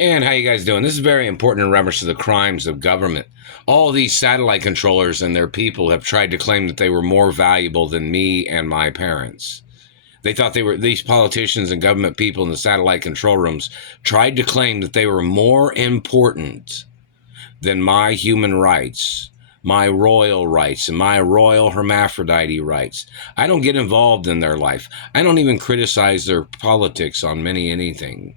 And how you guys doing? This is very important in reference to the crimes of government. All these satellite controllers and their people have tried to claim that they were more valuable than me and my parents. They thought these politicians and government people in the satellite control rooms tried to claim that they were more important than my human rights, my royal rights, and my royal hermaphrodite rights. I don't get involved in their life. I don't even criticize their politics on anything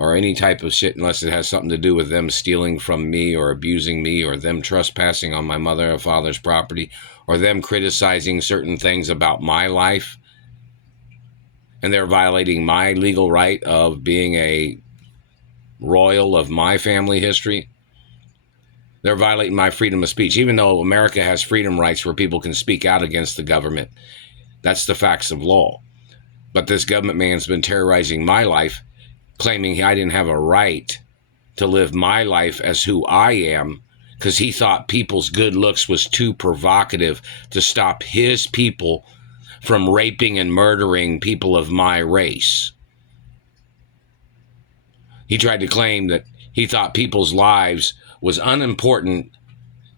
or any type of shit unless it has something to do with them stealing from me or abusing me or them trespassing on my mother or father's property or them criticizing certain things about my life. And they're violating my legal right of being a royal of my family history. They're violating my freedom of speech, even though America has freedom rights where people can speak out against the government. That's the facts of law. But this government man's been terrorizing my life, claiming I didn't have a right to live my life as who I am because he thought people's good looks was too provocative to stop his people from raping and murdering people of my race. He tried to claim that he thought people's lives was unimportant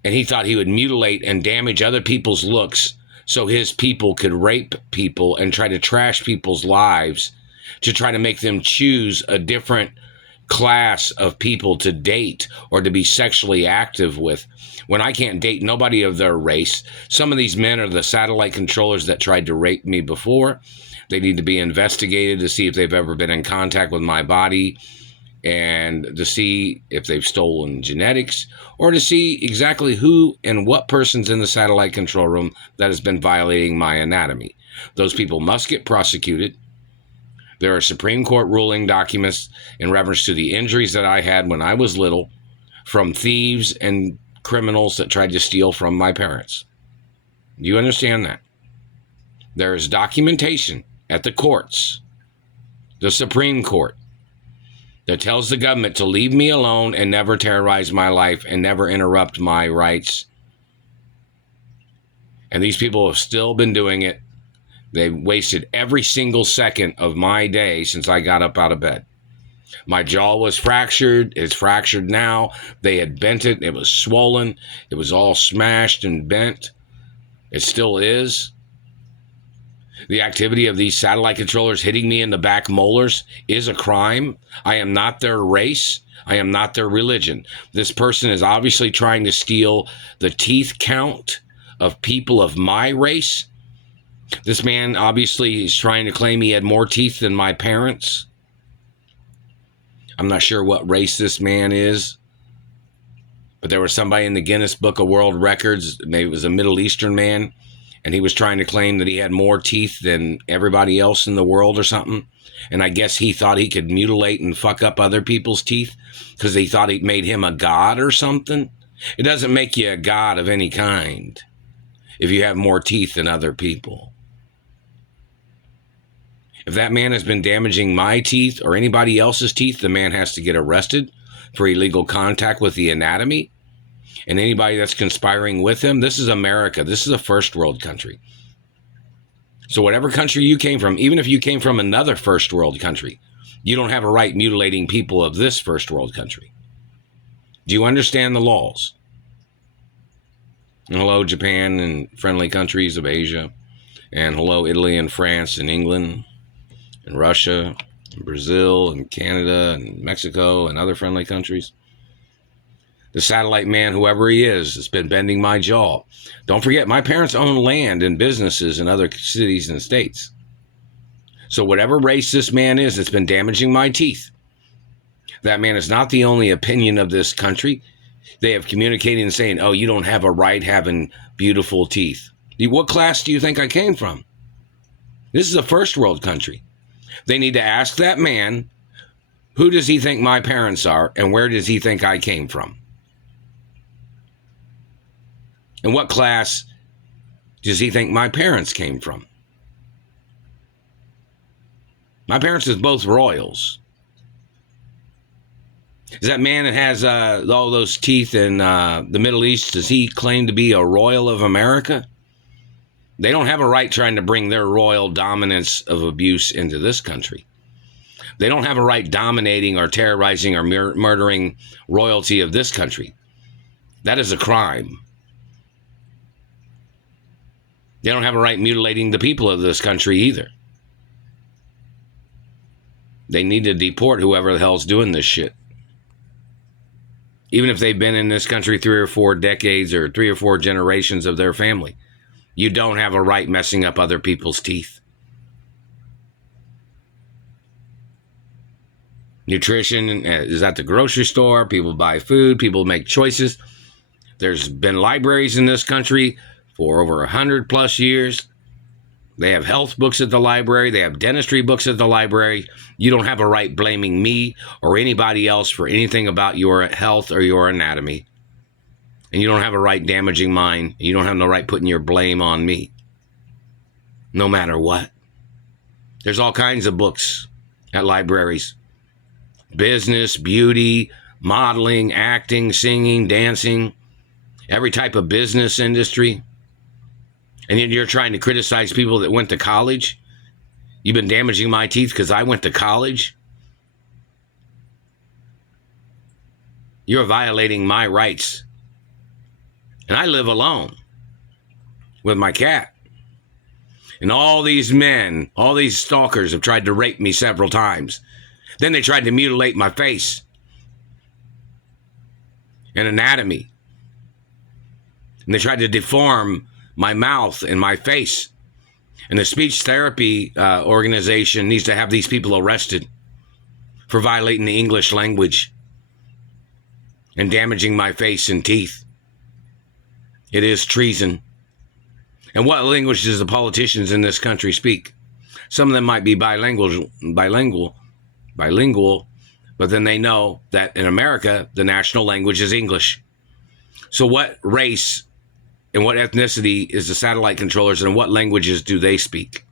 and he thought he would mutilate and damage other people's looks so his people could rape people and try to trash people's lives to try to make them choose a different class of people to date or to be sexually active with. When I can't date nobody of their race, some of these men are the satellite controllers that tried to rape me before. They need to be investigated to see if they've ever been in contact with my body and to see if they've stolen genetics or to see exactly who and what person's in the satellite control room that has been violating my anatomy. Those people must get prosecuted. There are Supreme Court ruling documents in reference to the injuries that I had when I was little from thieves and criminals that tried to steal from my parents. Do you understand that? There is documentation at the courts, the Supreme Court, that tells the government to leave me alone and never terrorize my life and never interrupt my rights. And these people have still been doing it. They wasted every single second of my day since I got up out of bed. My jaw was fractured. It's fractured now. They had bent it. It was swollen. It was all smashed and bent. It still is. The activity of these satellite controllers hitting me in the back molars is a crime. I am not their race. I am not their religion. This person is obviously trying to steal the teeth count of people of my race. This man obviously is trying to claim he had more teeth than my parents. I'm not sure what race this man is, but there was somebody in the Guinness Book of World Records, maybe it was a Middle Eastern man, and he was trying to claim that he had more teeth than everybody else in the world or something. And I guess he thought he could mutilate and fuck up other people's teeth because he thought it made him a god or something. It doesn't make you a god of any kind if you have more teeth than other people. If that man has been damaging my teeth or anybody else's teeth, the man has to get arrested for illegal contact with the anatomy. And anybody that's conspiring with him, this is America. This is a first world country. So whatever country you came from, even if you came from another first world country, you don't have a right mutilating people of this first world country. Do you understand the laws? And hello, Japan and friendly countries of Asia. And hello, Italy and France and England and Russia and Brazil and Canada and Mexico and other friendly countries. The satellite man, whoever he is, has been bending my jaw. Don't forget, my parents own land and businesses in other cities and states. So whatever race this man is, it's been damaging my teeth. That man is not the only opinion of this country. They have communicated and saying, oh, you don't have a right having beautiful teeth. What class do you think I came from? This is a first world country. They need to ask that man, who does he think my parents are and where does he think I came from? And what class does he think my parents came from? My parents is both royals. Is that man that has all those teeth in the Middle East, does he claim to be a royal of America? They don't have a right trying to bring their royal dominance of abuse into this country. They don't have a right dominating or terrorizing or murdering royalty of this country. That is a crime. They don't have a right mutilating the people of this country either. They need to deport whoever the hell's doing this shit. Even if they've been in this country 3 or 4 decades or 3 or 4 generations of their family. You don't have a right messing up other people's teeth. Nutrition is at the grocery store. People buy food. People make choices. There's been libraries in this country for over 100 plus years. They have health books at the library. They have dentistry books at the library. You don't have a right blaming me or anybody else for anything about your health or your anatomy. And you don't have a right damaging mine. You don't have no right putting your blame on me. No matter what. There's all kinds of books at libraries. Business, beauty, modeling, acting, singing, dancing. Every type of business industry. And then you're trying to criticize people that went to college. You've been damaging my teeth because I went to college. You're violating my rights. And I live alone with my cat. And all these men, all these stalkers have tried to rape me several times. Then they tried to mutilate my face and anatomy. And they tried to deform my mouth and my face. And the speech therapy organization needs to have these people arrested for violating the English language and damaging my face and teeth. It is treason. And what language does the politicians in this country speak? Some of them might be bilingual, but then they know that in America, the national language is English. So what race and what ethnicity is the satellite controllers, and what languages do they speak?